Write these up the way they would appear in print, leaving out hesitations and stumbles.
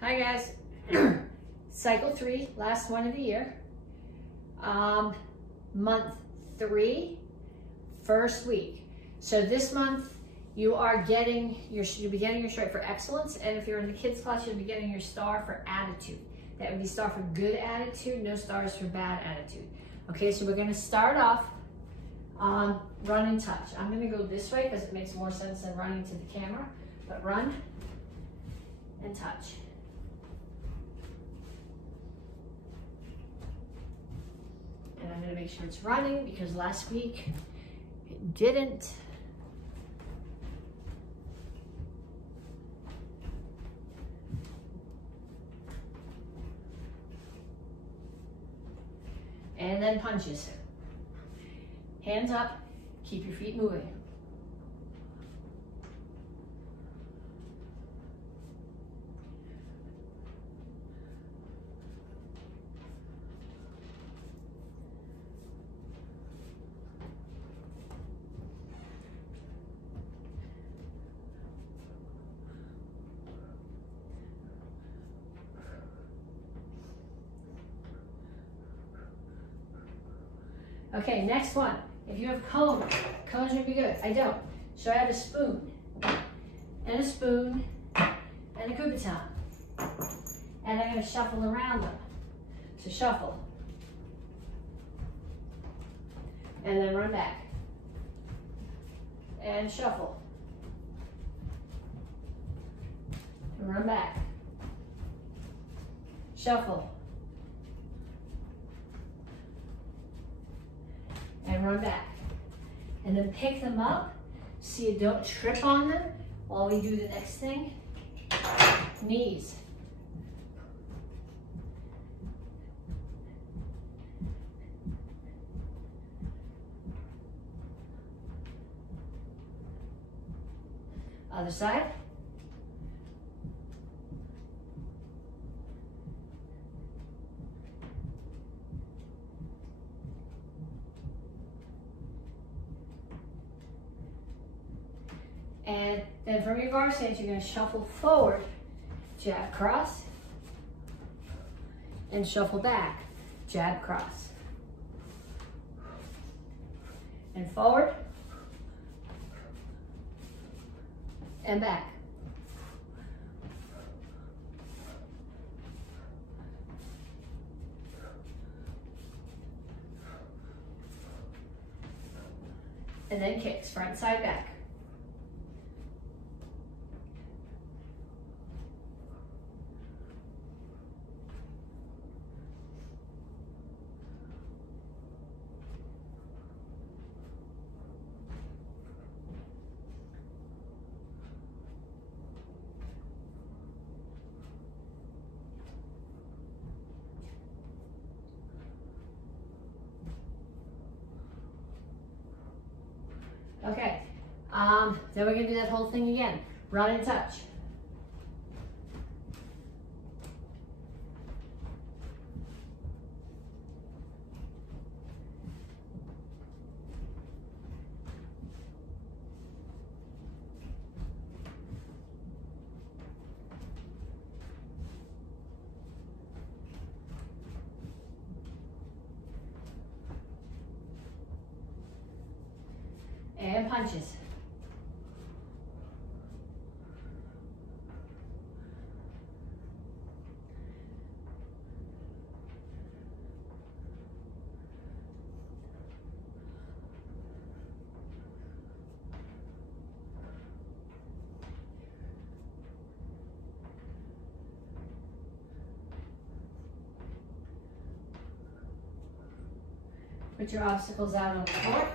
Hi guys. Cycle 3, last one of the year. Month 3, first week. So this month you are getting you'll be getting your stripe for excellence, and if you're in the kids class, you'll be getting your star for attitude. That would be star for good attitude, no stars for bad attitude. Okay, so we're gonna start off on run and touch. I'm gonna go this way because it makes more sense than running to the camera, but run and touch. And I'm gonna make sure it's running because last week it didn't. And then punches. Hands up, keep your feet moving. Okay, next one. If you have cones would be good. I don't. So I have a spoon, and a spoon, and a Kubaton. And I'm going to shuffle around them. So shuffle. And then run back. And shuffle. And run back. Shuffle. And run back. And then pick them up so you don't trip on them while we do the next thing. Knees. Other side. And then from your bar stance, you're going to shuffle forward, jab, cross, and shuffle back, jab, cross. And forward, and back. And then kicks, front, side, back. Okay, then we're gonna do that whole thing again. Run and touch. And punches. Put your obstacles out on the floor.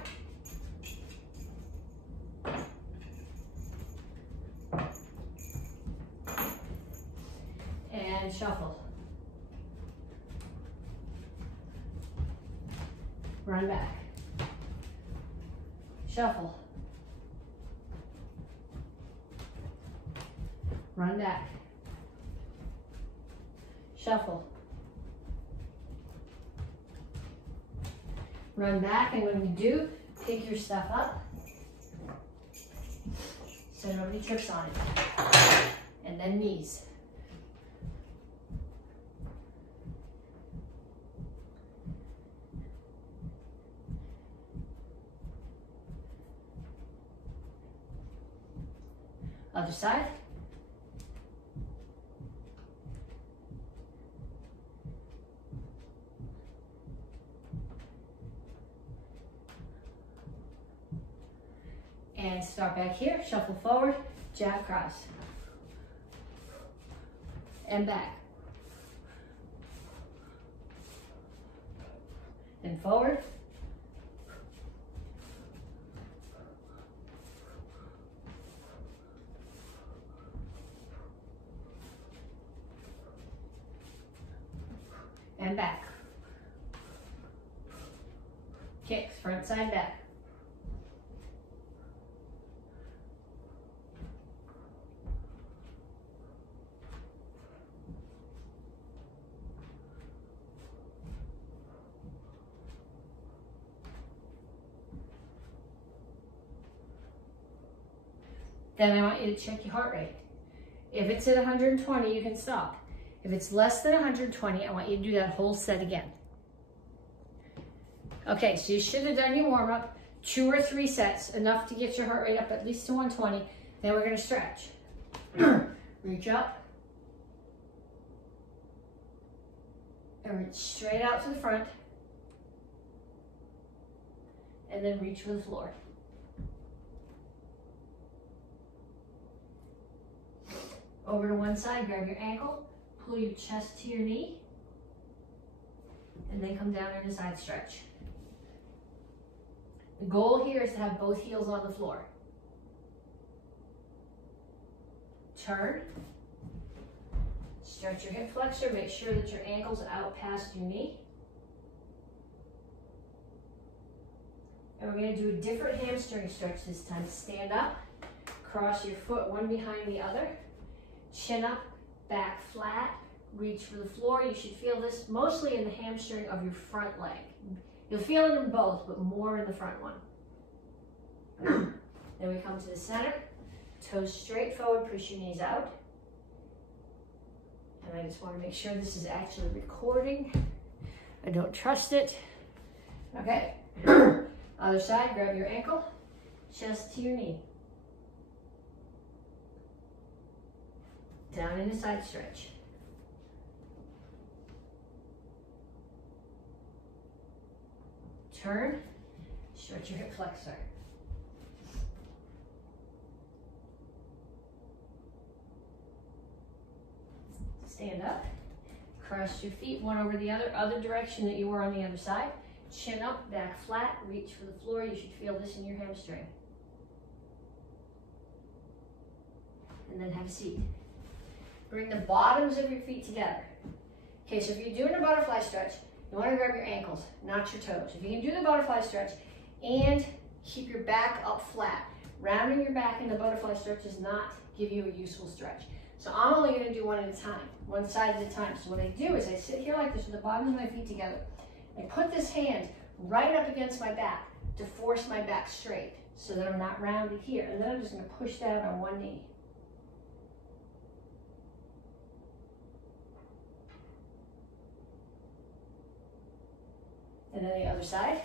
And shuffle. Run back. Shuffle. Run back. Shuffle. Run back, and when we do, pick your stuff up so nobody trips on it. And then knees. Other side. And start back here, shuffle forward, jab cross. And back. And forward. And back. Kicks, front side, back. Then I want you to check your heart rate. If it's at 120, you can stop. If it's less than 120, I want you to do that whole set again. Okay, so you should have done your warm-up, 2 or 3 sets, enough to get your heart rate up at least to 120. Then we're gonna stretch. Reach up. And reach straight out to the front. And then reach for the floor. Over to one side, grab your ankle, pull your chest to your knee, and then come down in a side stretch. The goal here is to have both heels on the floor. Turn, stretch your hip flexor, make sure that your ankle's out past your knee. And we're gonna do a different hamstring stretch this time. Stand up, cross your foot one behind the other, chin up, back flat, reach for the floor. You should feel this mostly in the hamstring of your front leg. You'll feel it in both, but more in the front one. Then we come to the center, toes straight forward, push your knees out. And I just want to make sure this is actually recording. I don't trust it. Okay, other side, grab your ankle, chest to your knee. Down in a side stretch. Turn, stretch your hip flexor. Stand up, cross your feet one over the other direction that you were on the other side. Chin up, back flat, reach for the floor. You should feel this in your hamstring. And then have a seat. Bring the bottoms of your feet together. Okay, so if you're doing a butterfly stretch, you want to grab your ankles, not your toes. If you can do the butterfly stretch and keep your back up flat, rounding your back in the butterfly stretch does not give you a useful stretch. So I'm only going to do one at a time, one side at a time. So what I do is I sit here like this with the bottoms of my feet together. I put this hand right up against my back to force my back straight so that I'm not rounded here. And then I'm just going to push down on one knee. And then the other side.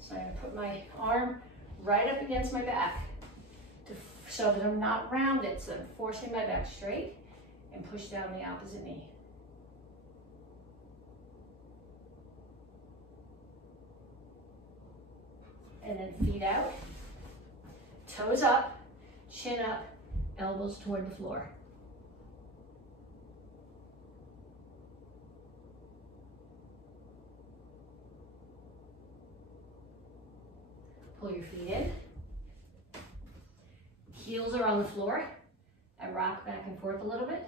So I'm going to put my arm right up against my back so that I'm not rounded. So I'm forcing my back straight and push down the opposite knee. And then feet out, toes up, chin up, elbows toward the floor. Pull your feet in. Heels are on the floor. I rock back and forth a little bit.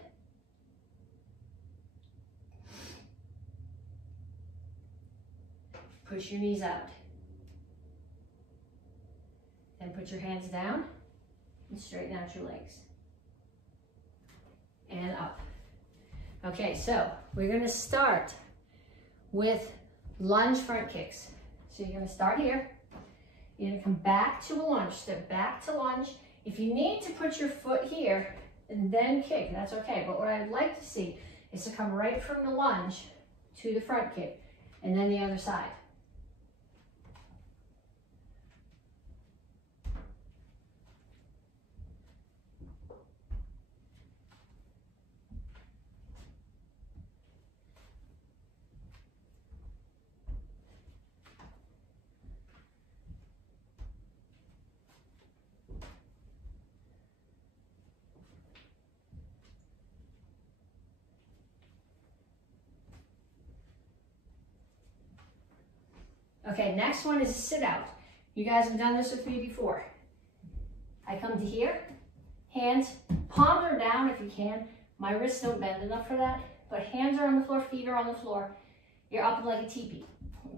Push your knees out. And put your hands down and straighten out your legs. And up. Okay, so we're going to start with lunge front kicks. So you're going to start here. You're going to come back to a lunge, step back to lunge. If you need to put your foot here and then kick, that's okay. But what I'd like to see is to come right from the lunge to the front kick and then the other side. Okay, next one is a sit out. You guys have done this with me before. I come to here, hands, palms are down if you can. My wrists don't bend enough for that, but hands are on the floor, feet are on the floor. You're up like a teepee.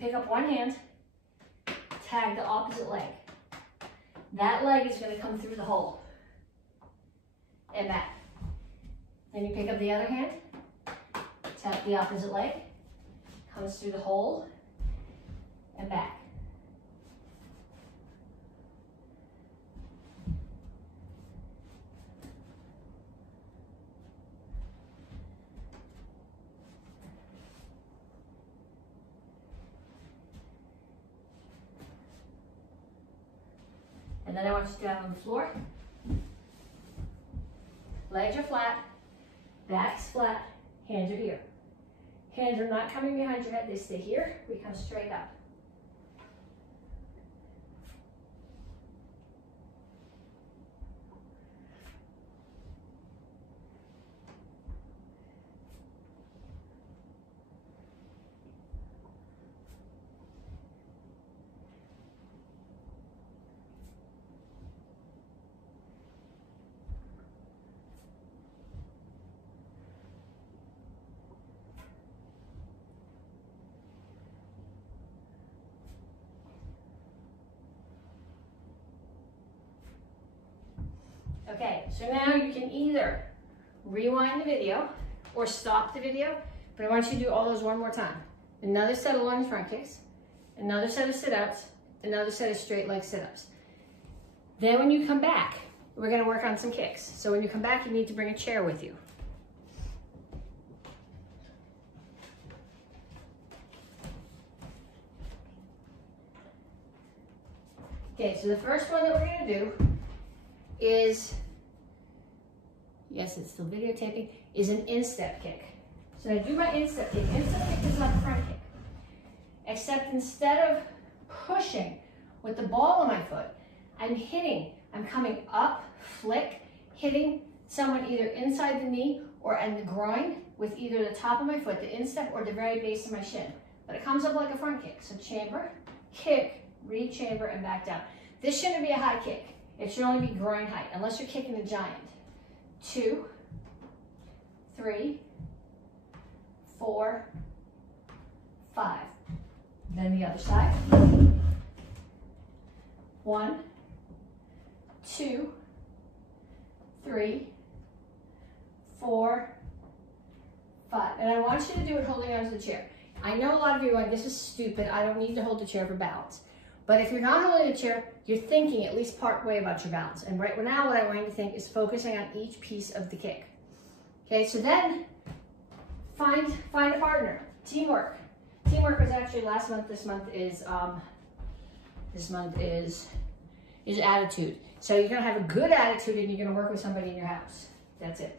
Pick up one hand, tag the opposite leg. That leg is going to come through the hole and back. Then you pick up the other hand, tap the opposite leg, comes through the hole and back. And then I want you down on the floor. Legs are flat, back's flat, hands are here. Hands are not coming behind your head, they stay here. We come straight up. Okay, so now you can either rewind the video or stop the video, but I want you to do all those one more time. Another set of lunge front kicks, another set of sit-outs, another set of straight leg sit-ups. Then when you come back, we're gonna work on some kicks. So when you come back, you need to bring a chair with you. Okay, so the first one that we're gonna do is, yes, it's still videotaping, is an instep kick. So I do my instep kick. Instep kick is not a front kick. Except instead of pushing with the ball on my foot, I'm hitting. I'm coming up, flick, hitting someone either inside the knee or in the groin with either the top of my foot, the instep, or the very base of my shin. But it comes up like a front kick. So chamber, kick, re-chamber, and back down. This shouldn't be a high kick. It should only be groin height, unless you're kicking a giant. 2, 3, 4, 5. Then the other side. 1, 2, 3, 4, 5. And I want you to do it holding onto the chair. I know a lot of you are like, this is stupid. I don't need to hold the chair for balance. But if you're not holding the chair, you're thinking at least part way about your balance. And right now what I want you to think is focusing on each piece of the kick. Okay, so then find a partner. Teamwork. Teamwork was actually last month. This month is attitude. So you're gonna have a good attitude and you're gonna work with somebody in your house. That's it.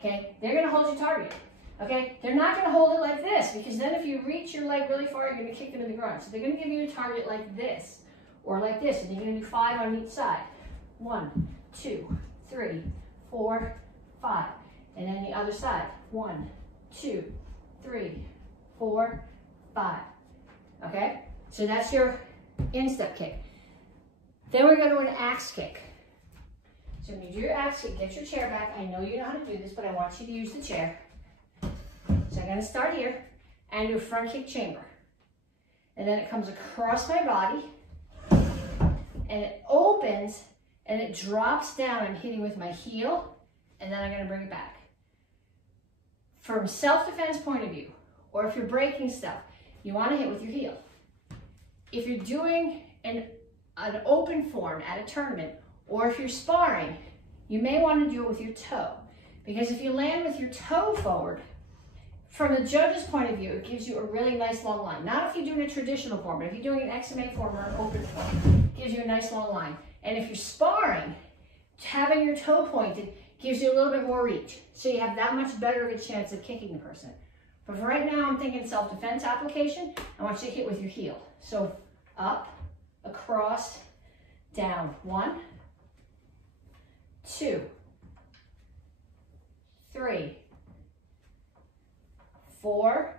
Okay, they're gonna hold your target. Okay, they're not gonna hold it like this, because then if you reach your leg really far, you're gonna kick them in the groin. So they're gonna give you a target like this, or like this, and you're gonna do 5 on each side. 1, 2, 3, 4, 5. And then the other side. 1, 2, 3, 4, 5. Okay, so that's your instep kick. Then we're going to an axe kick. So when you do your axe kick, get your chair back. I know you know how to do this, but I want you to use the chair. So I'm going to start here and do a front kick chamber. And then it comes across my body and it opens and it drops down. I'm hitting with my heel and then I'm going to bring it back. From a self-defense point of view, or if you're breaking stuff, you want to hit with your heel. If you're doing an open form at a tournament, or if you're sparring, you may want to do it with your toe. Because if you land with your toe forward, from the judge's point of view, it gives you a really nice long line. Not if you're doing a traditional form, but if you're doing an XMA form or an open form, it gives you a nice long line. And if you're sparring, having your toe pointed gives you a little bit more reach. So you have that much better of a chance of kicking the person. But for right now, I'm thinking self-defense application. I want you to hit with your heel. So up, across, down. 1, 2, 3, 4,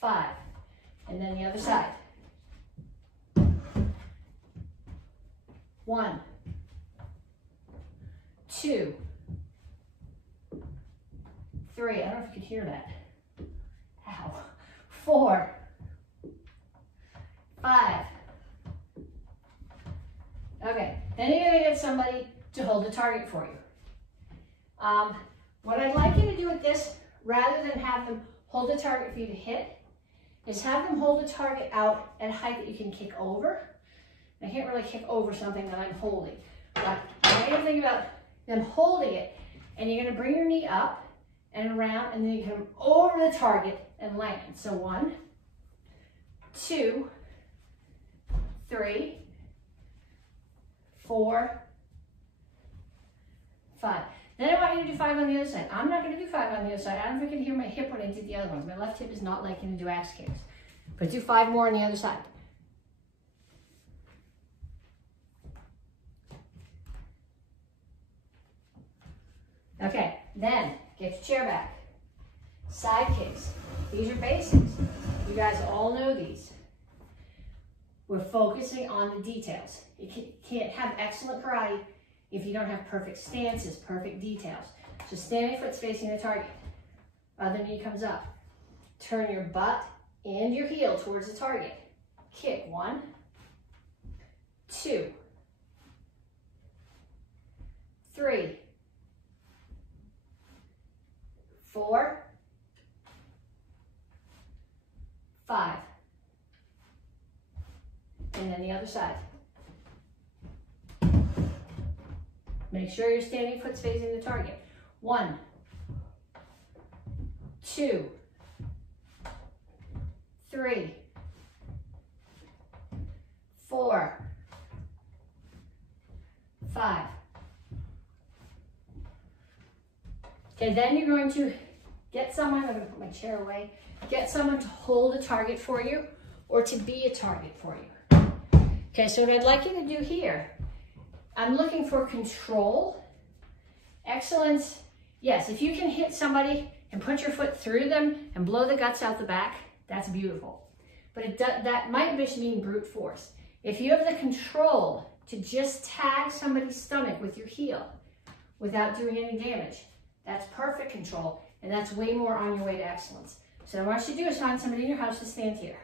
5. And then the other side. 1, 2, 3. I don't know if you could hear that. Ow. 4, 5. Okay, then you're gonna get somebody to hold the target for you. What I'd like you to do with this, rather than have them hold the target for you to hit, is have them hold the target out at a height that you can kick over. I can't really kick over something that I'm holding, but I want you to think about them holding it, and you're gonna bring your knee up and around, and then you come over the target and land. So 1, 2, 3, 4, 5. Then I want you to do 5 on the other side. I'm not going to do 5 on the other side. I don't know if you can hear my hip when I did the other ones. My left hip is not liking to do axe kicks. But do 5 more on the other side. Okay, then get your chair back. Side kicks. These are basics. You guys all know these. We're focusing on the details. You can't have excellent karate if you don't have perfect stances, perfect details. So standing foot's facing the target. Other knee comes up. Turn your butt and your heel towards the target. Kick. 1, 2, 3, 4, 5. And then the other side. Make sure your standing foot's facing the target. 1, 2, 3, 4, 5. Okay, then you're going to get someone, I'm going to put my chair away, get someone to hold a target for you or to be a target for you. Okay, so what I'd like you to do here, I'm looking for control, excellence. Yes, if you can hit somebody and put your foot through them and blow the guts out the back, that's beautiful. But that might just mean brute force. If you have the control to just tag somebody's stomach with your heel without doing any damage, that's perfect control, and that's way more on your way to excellence. So what I want you to do is find somebody in your house to stand here.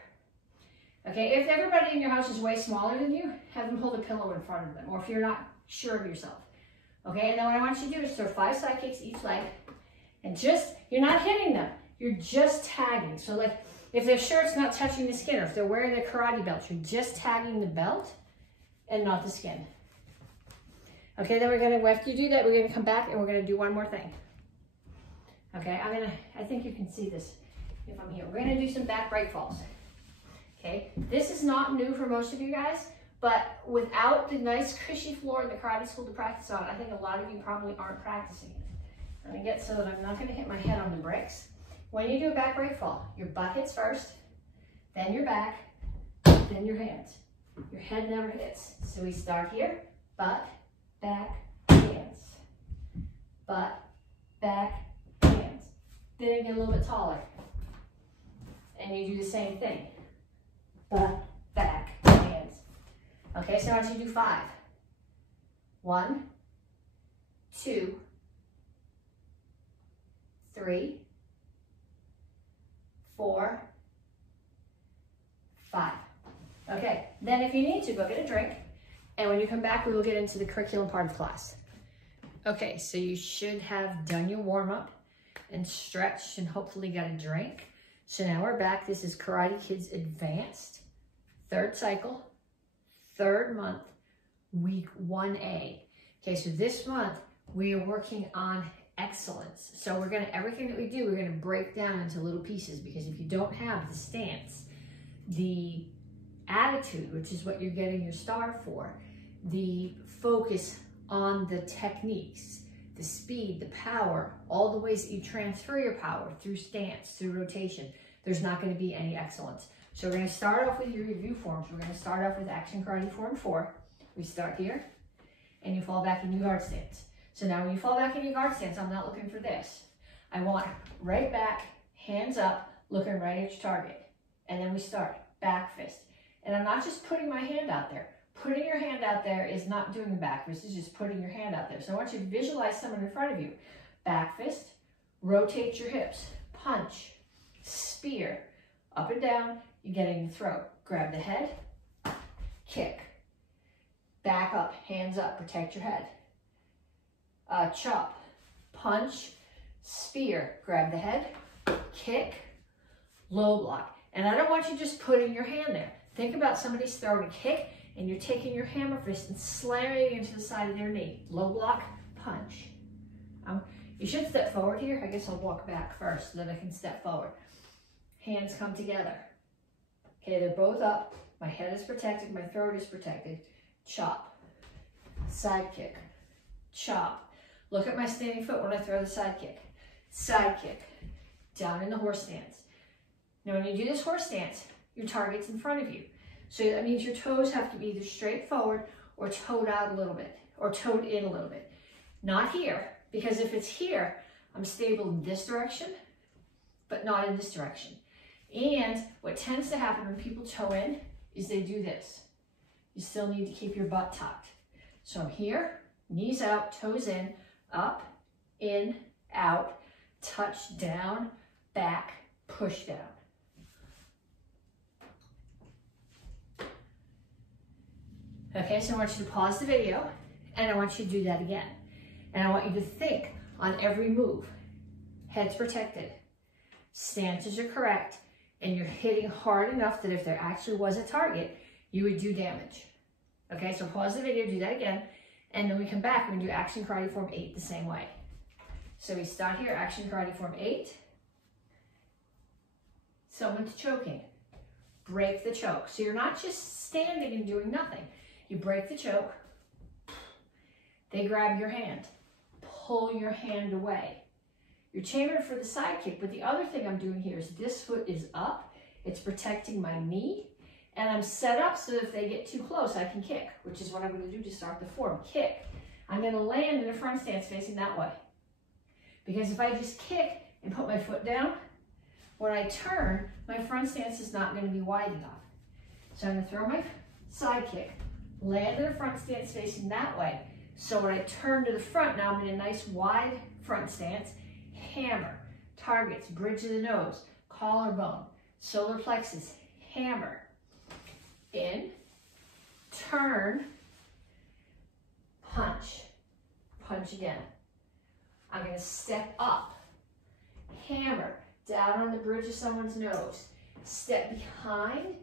Okay, if everybody in your house is way smaller than you, have them hold a pillow in front of them, or if you're not sure of yourself. Okay, and then what I want you to do is throw 5 side kicks each leg, and you're not hitting them, you're just tagging. So like, if their shirt's not touching the skin, or if they're wearing their karate belt, you're just tagging the belt and not the skin. Okay, then after you do that, we're gonna come back and we're gonna do one more thing. Okay, I think you can see this if I'm here. We're gonna do some back break falls. Okay, this is not new for most of you guys, but without the nice cushy floor in the karate school to practice on, I think a lot of you probably aren't practicing it. I'm gonna get so that I'm not gonna hit my head on the bricks. When you do a back break fall, your butt hits first, then your back, then your hands. Your head never hits. So we start here, butt, back, hands. Butt, back, hands. Then you get a little bit taller. And you do the same thing. Butt, back, hands. Okay, so now I want you to do 5. 1, 2, 3, 4, 5. Okay, then if you need to, go get a drink. And when you come back, we will get into the curriculum part of class. Okay, so you should have done your warm-up and stretched and hopefully got a drink. So now we're back. This is Karate Kids Advanced, 3rd cycle, 3rd month, week 1A. Okay, so this month we are working on excellence. So everything that we do, we're gonna break down into little pieces, because if you don't have the stance, the attitude, which is what you're getting your star for, the focus on the techniques, the speed, the power, all the ways that you transfer your power through stance, through rotation, there's not going to be any excellence. So we're going to start off with your review forms. We're going to start off with Action Karate Form 4. We start here, and you fall back in your guard stance. So now when you fall back in your guard stance, I'm not looking for this. I want right back, hands up, looking right at your target. And then we start, back fist. And I'm not just putting my hand out there. Putting your hand out there is not doing the back fist, it's just putting your hand out there. So I want you to visualize someone in front of you. Back fist, rotate your hips, punch, spear, up and down, you get in the throat. Grab the head, kick, back up, hands up, protect your head. Chop, punch, spear, grab the head, kick, low block. And I don't want you just putting your hand there. Think about somebody's throwing a kick and you're taking your hammer fist and slamming it into the side of their knee. Low block, punch. You should step forward here. I guess I'll walk back first so that I can step forward. Hands come together. Okay, they're both up. My head is protected, my throat is protected. Chop, side kick, chop. Look at my standing foot when I throw the side kick. Side kick, down in the horse stance. Now when you do this horse stance, your target's in front of you. So that means your toes have to be either straight forward or toed out a little bit, or toed in a little bit. Not here, because if it's here, I'm stable in this direction, but not in this direction. And what tends to happen when people toe in is they do this. You still need to keep your butt tucked. So I'm here, knees out, toes in, up, in, out, touch down, back, push down. Okay, so I want you to pause the video and I want you to do that again. And I want you to think on every move. Head's protected, stances are correct, and you're hitting hard enough that if there actually was a target, you would do damage. Okay, so pause the video, do that again, and then we come back and we do action karate form 8 the same way. So we start here, action karate form 8. Someone's choking. Break the choke. So you're not just standing and doing nothing. You break the choke. They grab your hand. Pull your hand away. You're chambered for the side kick, but the other thing I'm doing here is this foot is up. It's protecting my knee. And I'm set up so that if they get too close, I can kick, which is what I'm going to do to start the form. Kick. I'm going to land in a front stance facing that way. Because if I just kick and put my foot down, when I turn, my front stance is not going to be wide enough. So I'm going to throw my side kick, land in a front stance facing that way. So when I turn to the front, now I'm in a nice wide front stance. Hammer, targets, bridge of the nose, collarbone, solar plexus, hammer. In, turn, punch, punch again. I'm going to step up, hammer, down on the bridge of someone's nose, step behind,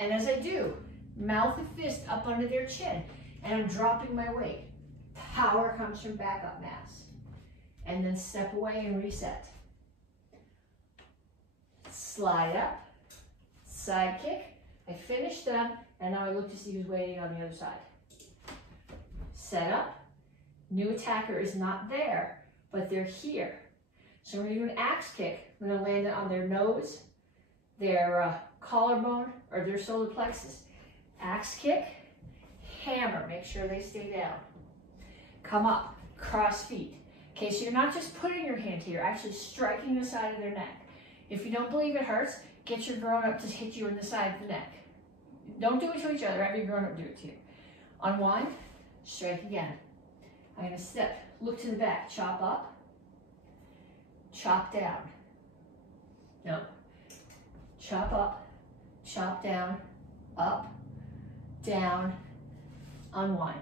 and as I do, mouth and fist up under their chin, and I'm dropping my weight. Power comes from backup mass. And then step away and reset. Slide up, side kick. I finished them, and now I look to see who's waiting on the other side. Set up. New attacker is not there, but they're here. So we're going to do an axe kick. We're going to land it on their nose, their collarbone, or their solar plexus. Axe kick, hammer. Make sure they stay down. Come up, cross feet. Okay, so you're not just putting your hand here, you're actually striking the side of their neck. If you don't believe it hurts, get your grown-up to hit you in the side of the neck. Don't do it to each other, have your grown-up do it to you. Unwind, strike again. I'm going to step, look to the back, chop up, chop down. No. Chop up, chop down, up, down, unwind.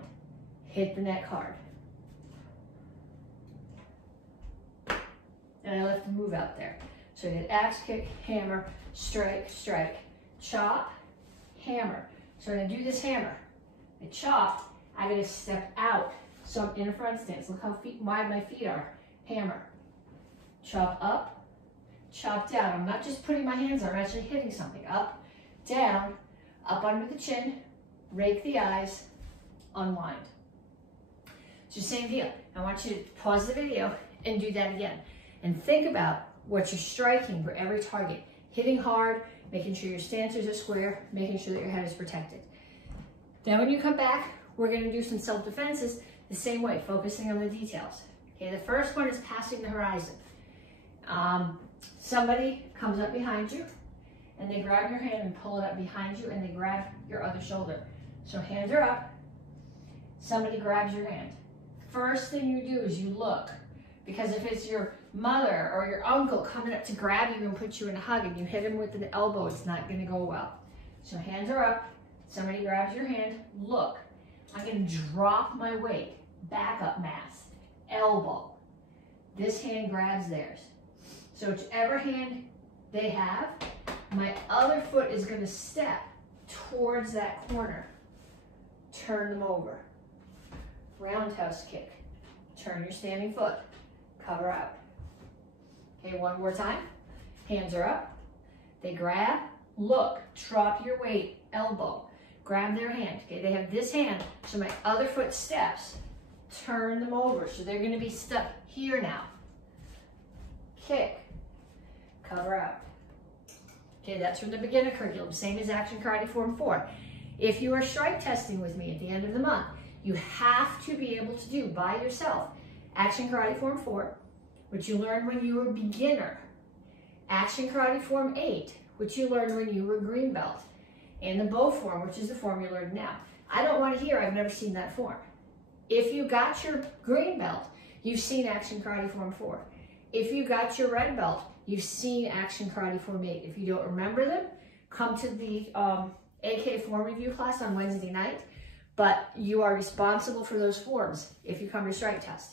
Hit the neck hard. And I left the move out there. So I did axe kick, hammer, strike, strike, chop, hammer. So I'm going to do this hammer. I chopped, I'm going to step out. So I'm in a front stance. Look how wide my feet are. Hammer. Chop up, chop down. I'm not just putting my hands on, I'm actually hitting something. Up, down, up under the chin, rake the eyes, unwind. So same deal. I want you to pause the video and do that again. And think about what you're striking for every target. Hitting hard, making sure your stances are square, making sure that your head is protected. Then when you come back, we're going to do some self-defenses the same way, focusing on the details. Okay, the first one is passing the horizon. Somebody comes up behind you and they grab your hand and pull it up behind you, and they grab your other shoulder. So hands are up, somebody grabs your hand. First thing you do is you look, because if it's your mother or your uncle coming up to grab you and put you in a hug and you hit him with an elbow, it's not gonna go well. So hands are up, somebody grabs your hand, look. I'm gonna drop my weight, back up mass, elbow. This hand grabs theirs. So whichever hand they have, my other foot is gonna step towards that corner. Turn them over. Roundhouse kick. Turn your standing foot. Cover out. Okay, one more time. Hands are up. They grab, look, drop your weight, elbow. Grab their hand. Okay, they have this hand, so my other foot steps. Turn them over, so they're gonna be stuck here now. Kick. Cover out. Okay, that's from the beginner curriculum, same as Action Karate Form 4. If you are strike testing with me at the end of the month, you have to be able to do by yourself Action Karate Form 4, which you learned when you were a beginner, Action Karate Form 8, which you learned when you were a green belt, and the bow form, which is the form you learned now. I don't want to hear, I've never seen that form. If you got your green belt, you've seen Action Karate Form 4. If you got your red belt, you've seen Action Karate Form 8. If you don't remember them, come to the AK form review class on Wednesday night, but you are responsible for those forms if you come to strike test.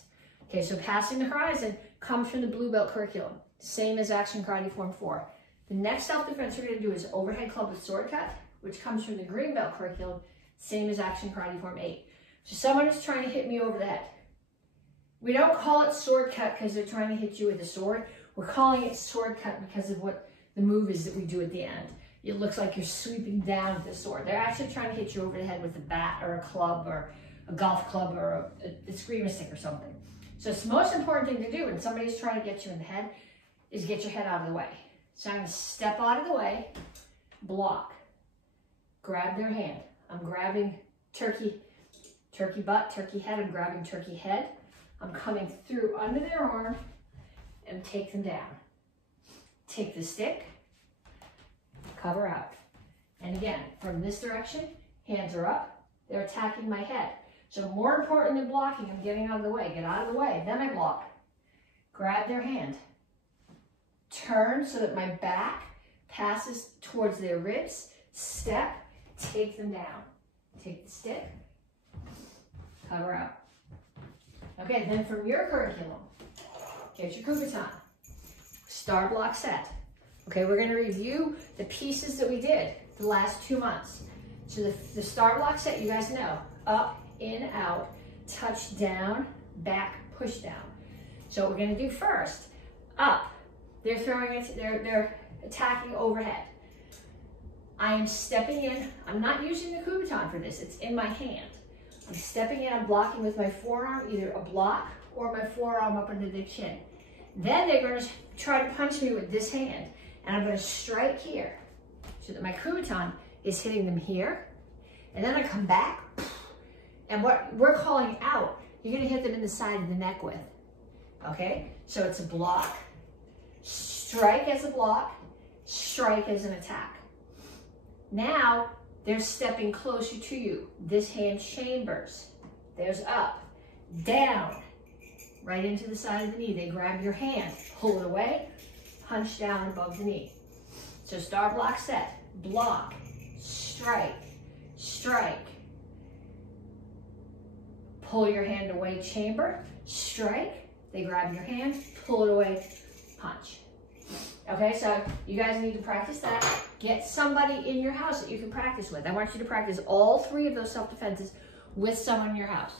Okay, so Passing the Horizon comes from the blue belt curriculum, same as Action Karate Form 4. The next self-defense we're gonna do is overhead club with sword cut, which comes from the green belt curriculum, same as Action Karate Form 8. So someone is trying to hit me over the head. We don't call it sword cut because they're trying to hit you with a sword. We're calling it sword cut because of what the move is that we do at the end. It looks like you're sweeping down with a sword. They're actually trying to hit you over the head with a bat or a club or a golf club or a screamer stick or something. So it's the most important thing to do when somebody's trying to get you in the head is get your head out of the way. So I'm going to step out of the way, block, grab their hand. I'm grabbing turkey butt, turkey head. I'm grabbing turkey head. I'm coming through under their arm and take them down. Take the stick, cover out. And again, from this direction, hands are up. They're attacking my head. So more important than blocking, I'm getting out of the way. Get out of the way, then I block. Grab their hand. Turn so that my back passes towards their ribs. Step, take them down. Take the stick, cover out. Okay, then from your curriculum, get your Kubotan. Star block set. Okay, we're going to review the pieces that we did the last 2 months. So the star block set, you guys know, up, in, out, touch down, back, push down. So what we're going to do first, up. They're throwing it, they're attacking overhead. I am stepping in. I'm not using the Kubotan for this. It's in my hand. I'm stepping in, I'm blocking with my forearm, either a block or my forearm up under the chin. Then they're going to try to punch me with this hand, and I'm going to strike here so that my Kubotan is hitting them here. And then I come back, and what we're calling out, you're going to hit them in the side of the neck with. Okay? So it's a block, strike as a block, strike as an attack. Now, they're stepping closer to you. This hand chambers. There's up, down, right into the side of the knee. They grab your hand, pull it away, punch down above the knee. So star block set, block, strike, strike. Pull your hand away, chamber, strike. They grab your hand, pull it away, punch. Okay, so you guys need to practice that. Get somebody in your house that you can practice with. I want you to practice all 3 of those self-defenses with someone in your house.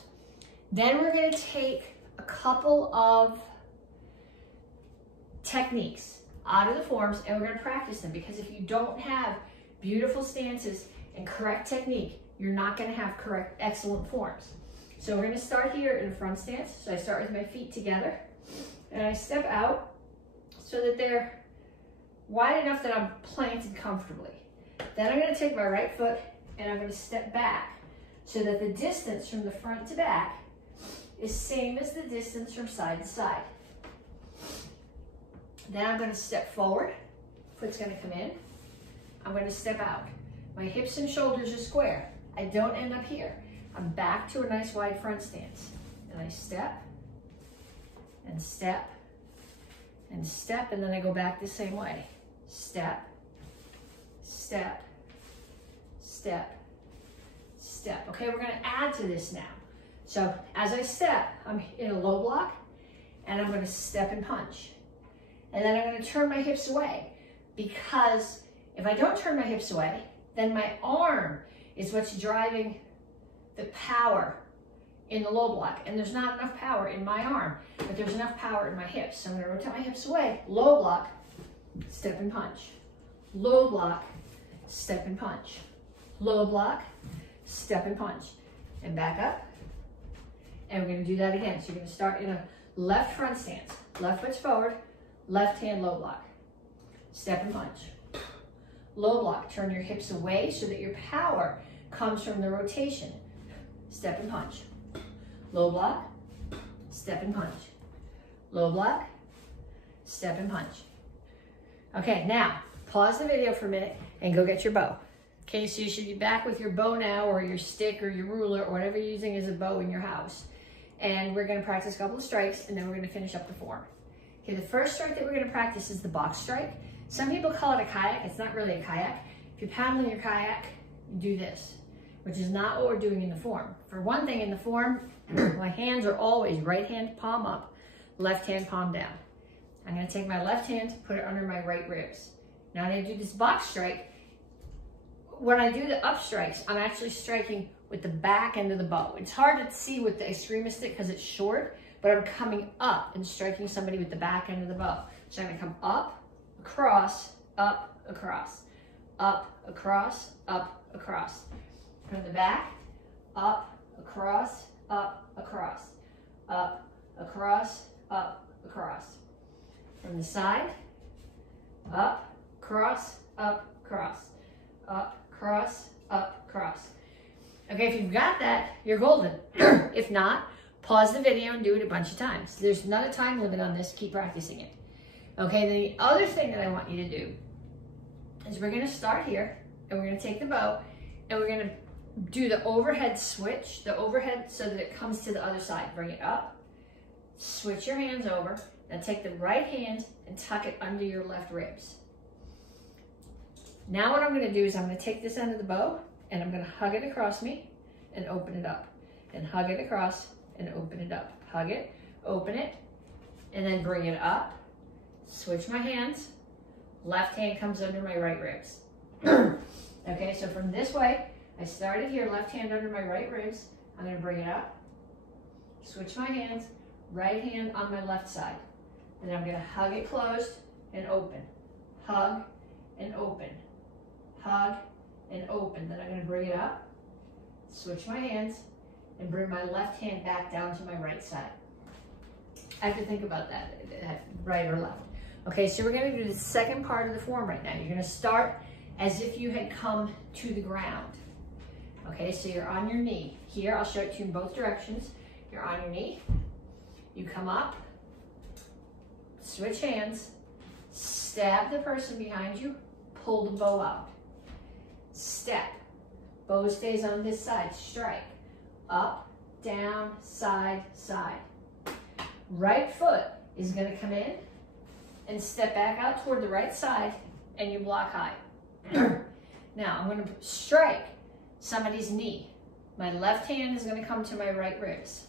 Then we're going to take a couple of techniques out of the forms and we're going to practice them, because if you don't have beautiful stances and correct technique, you're not going to have correct, excellent forms. So we're going to start here in a front stance. So I start with my feet together and I step out so that they're wide enough that I'm planted comfortably. Then I'm going to take my right foot and I'm going to step back so that the distance from the front to back is same as the distance from side to side. Then I'm going to step forward, foot's going to come in, I'm gonna step out. My hips and shoulders are square. I don't end up here. I'm back to a nice wide front stance. And I step, and step, and step, and then I go back the same way. Step, step, step, step. Okay, we're gonna add to this now. So as I step, I'm in a low block, and I'm gonna step and punch. And then I'm gonna turn my hips away, because if I don't turn my hips away, then my arm is what's driving the power in the low block. And there's not enough power in my arm, but there's enough power in my hips. So I'm gonna rotate my hips away, low block, step and punch. Low block, step and punch. Low block, step and punch. And back up. And we're gonna do that again. So you're gonna start in a left front stance. Left foot's forward, left hand low block. Step and punch. Low block, turn your hips away so that your power comes from the rotation. Step and punch. Low block, step and punch. Low block, step and punch. Okay, now pause the video for a minute and go get your bow. Okay, so you should be back with your bow now, or your stick or your ruler or whatever you're using as a bow in your house. And we're gonna practice a couple of strikes, and then we're gonna finish up the form. Okay, the first strike that we're gonna practice is the box strike. Some people call it a kayak. It's not really a kayak. If you're paddling your kayak, you do this, which is not what we're doing in the form. For one thing, in the form, my hands are always right hand palm up, left hand palm down. I'm gonna take my left hand, put it under my right ribs. Now I'm gonna do this box strike. When I do the up strikes, I'm actually striking with the back end of the bow. It's hard to see with the extremist stick because it's short, but I'm coming up and striking somebody with the back end of the bow. So I'm gonna come up, across, up, across, up, across, up, across. From the back, up, across, up, across, up, across, up, across. From the side, up, cross, up, cross, up, cross, up, cross. Okay, if you've got that, you're golden. If not, pause the video and do it a bunch of times. There's not a time limit on this, keep practicing it. Okay, the other thing that I want you to do is we're gonna start here, and we're gonna take the bow, and we're gonna do the overhead switch, the overhead so that it comes to the other side. Bring it up, switch your hands over, now take the right hand and tuck it under your left ribs. Now what I'm gonna do is I'm gonna take this end of the bow, and I'm gonna hug it across me and open it up, and hug it across and open it up. Hug it, open it, and then bring it up, switch my hands, left hand comes under my right ribs. Okay, so from this way, I started here, left hand under my right ribs. I'm gonna bring it up, switch my hands, right hand on my left side. And I'm gonna hug it closed and open. Hug and open. Hug and open. Then I'm gonna bring it up, switch my hands, and bring my left hand back down to my right side. I have to think about that, right or left. Okay, so we're gonna do the second part of the form right now. You're gonna start as if you had come to the ground. Okay, so you're on your knee. Here, I'll show it to you in both directions. You're on your knee, you come up, switch hands, stab the person behind you, pull the bow out. Step, bow stays on this side, strike, up, down, side, side. Right foot is gonna come in and step back out toward the right side, and you block high. Now, I'm gonna strike somebody's knee. My left hand is gonna come to my right ribs.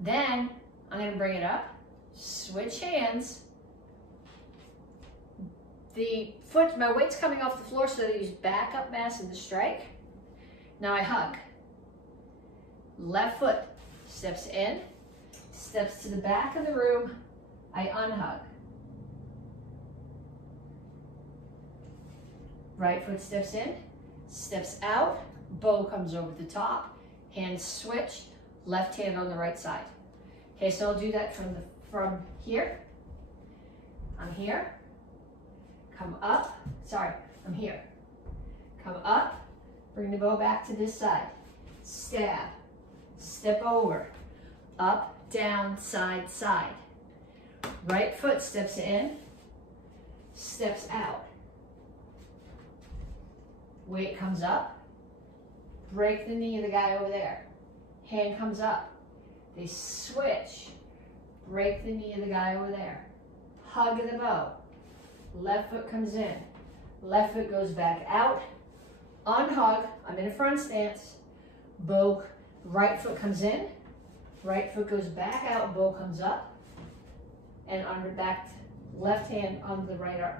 Then, I'm gonna bring it up, switch hands. The foot, my weight's coming off the floor, so that I use back up mass in the strike. Now I hug. Left foot steps in, steps to the back of the room, I unhug. Right foot steps in, steps out, bow comes over the top, hands switch, left hand on the right side. Okay, so I'll do that from here. I'm here, come up, I'm here. Come up, bring the bow back to this side. Stab, step over, up, down, side, side. Right foot steps in, steps out. weight comes up, break the knee of the guy over there. Hand comes up. They switch, break the knee of the guy over there. Hug the bow. Left foot comes in. Left foot goes back out. Unhug. I'm in a front stance. Bow. Right foot comes in. Right foot goes back out. Bow comes up. And under back, left hand on the right arm.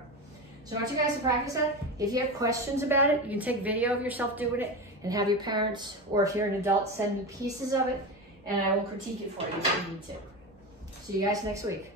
So I want you guys to practice that. If you have questions about it, you can take video of yourself doing it and have your parents, or if you're an adult, send me pieces of it, and I will critique it for you if you need to. See you guys next week.